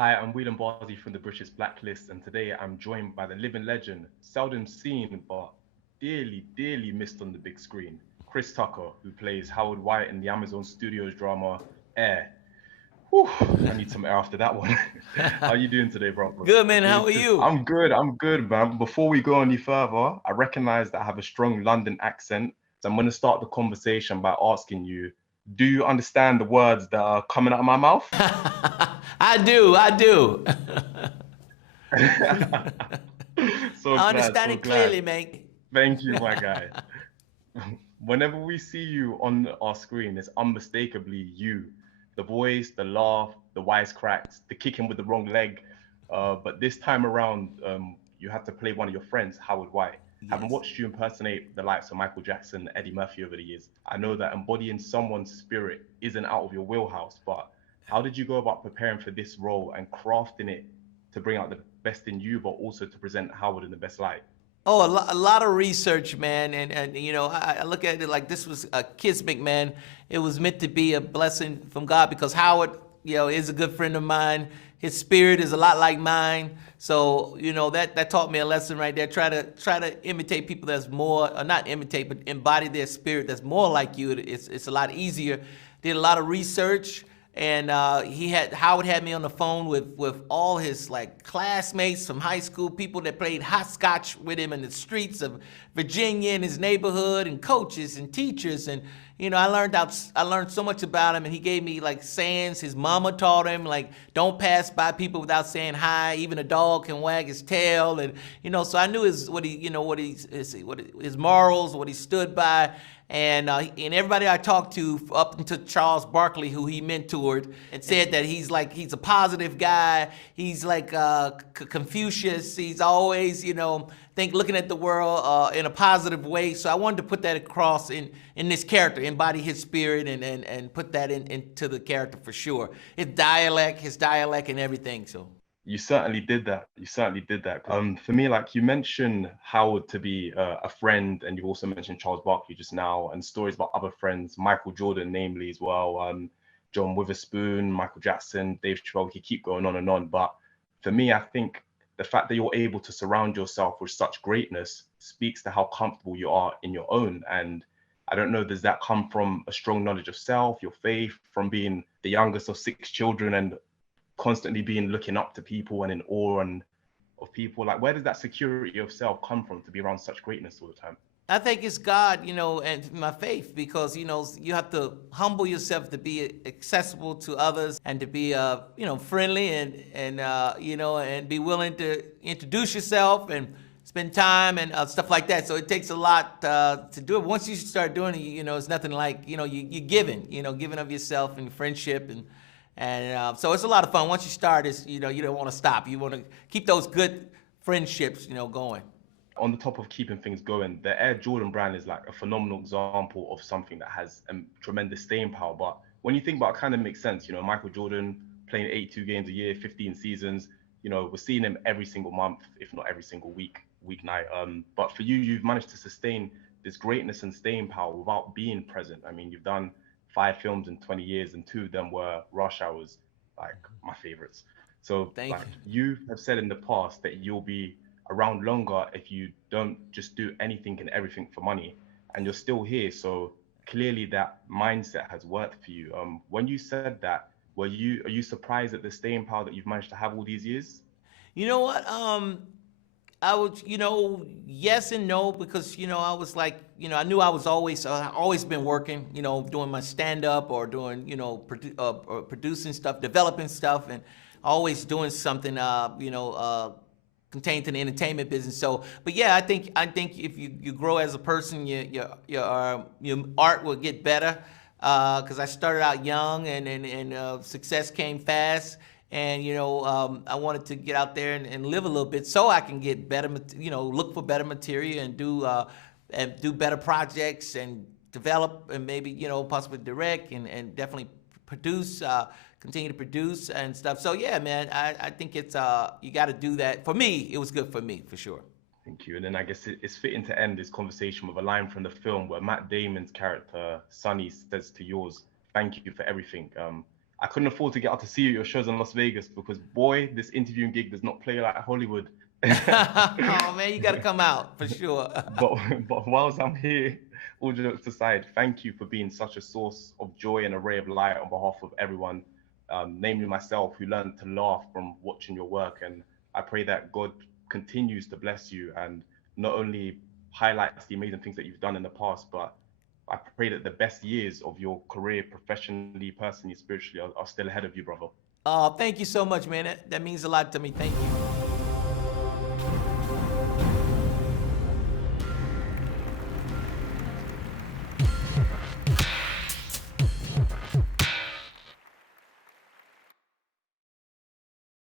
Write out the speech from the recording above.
Hi, I'm Whelan Barzey from the British Blacklist, and today I'm joined by the living legend, seldom seen but dearly missed on the big screen, Chris Tucker, who plays Howard White in the Amazon Studios drama Air. Whew, I need some air after that one. How you doing today, brother? Good man, how Good are to. you? I'm good, man. Before we go any further, I recognize that I have a strong London accent, so I'm going to start the conversation by asking you, do you understand the words that are coming out of my mouth? I do. So I glad, understand so it glad. clearly, mate. Thank you, my guy. Whenever we see you on our screen, it's unmistakably you. The voice, the laugh, the wisecracks, the kicking with the wrong leg. But this time around, you had to play one of your friends, Howard White. Having Yes. watched you impersonate the likes of Michael Jackson, Eddie Murphy over the years, I know that embodying someone's spirit isn't out of your wheelhouse. But how did you go about preparing for this role and crafting it to bring out the best in you, but also to present Howard in the best light? Oh, a lot of research, man, and I look at it like this was a kismet, man. It was meant to be a blessing from God because Howard, is a good friend of mine. His spirit is a lot like mine, so that taught me a lesson right there. Try to imitate people that's more, or not imitate, but embody their spirit that's more like you. It's a lot easier. Did a lot of research. And Howard had me on the phone with all his like classmates from high school, people that played hopscotch with him in the streets of Virginia in his neighborhood, and coaches and teachers. And I learned so much about him, and he gave me like sayings his mama taught him, like don't pass by people without saying hi. Even a dog can wag his tail, and so I knew his morals, what he stood by. And everybody I talked to up until Charles Barkley, who he mentored, and said that he's a positive guy. He's like Confucius. He's always looking at the world in a positive way. So I wanted to put that across in this character, embody his spirit, and put that into the character for sure. His dialect, and everything. So. You certainly did that. You certainly did that. For me, like you mentioned Howard to be a friend, and you've also mentioned Charles Barkley just now, and stories about other friends, Michael Jordan, namely as well, John Witherspoon, Michael Jackson, Dave Chappelle. We could keep going on and on. But for me, I think the fact that you're able to surround yourself with such greatness speaks to how comfortable you are in your own. And I don't know, does that come from a strong knowledge of self, your faith, from being the youngest of six children and constantly being looking up to people and in awe and of people? Like, where does that security of self come from to be around such greatness all the time? I think it's God, and my faith, because you have to humble yourself to be accessible to others, and to be friendly, and be willing to introduce yourself and spend time and stuff like that. So it takes a lot to do it. Once you start doing it, it's nothing like you're giving of yourself and friendship, and so it's a lot of fun. Once you start, you don't want to stop. You want to keep those good friendships going. On the top of keeping things going, the Air Jordan brand is like a phenomenal example of something that has tremendous staying power. But when you think about it, kind of makes sense. Michael Jordan playing 82 games a year, 15 seasons. We're seeing him every single month, if not every single weeknight. But for you, you've managed to sustain this greatness and staying power without being present. I mean, you've done 5 films in 20 years, and 2 of them were Rush Hours, like my favorites. So, Thank like you. you have said in the past that you'll be around longer if you don't just do anything and everything for money, and you're still here. So clearly that mindset has worked for you. When you said that, are you surprised at the staying power that you've managed to have all these years? You know what? I would, yes and no, because I was like, I knew I was always been working, doing my stand up, or doing, or producing stuff, developing stuff, and always doing something, contained to the entertainment business. So, but yeah, I think if you grow as a person, your art will get better. Because I started out young, and success came fast, and I wanted to get out there and live a little bit so I can get better, look for better material, and do better projects, and develop, and maybe possibly direct, and definitely produce, continue to produce and stuff. So yeah, man, I think it's you got to do that. For me, it was good for me for sure. Thank you. And then I guess it's fitting to end this conversation with a line from the film where Matt Damon's character Sonny says to yours, "Thank you for everything." I couldn't afford to get out to see you at your shows in Las Vegas because, boy, this interviewing gig does not play like Hollywood. Oh man, you got to come out for sure. but but whilst I'm here, all jokes aside, thank you for being such a source of joy and a ray of light on behalf of everyone, namely myself, who learned to laugh from watching your work. And I pray that God continues to bless you and not only highlights the amazing things that you've done in the past, but I pray that the best years of your career, professionally, personally, spiritually, are still ahead of you, brother. Oh, thank you so much, man. That means a lot to me. Thank you.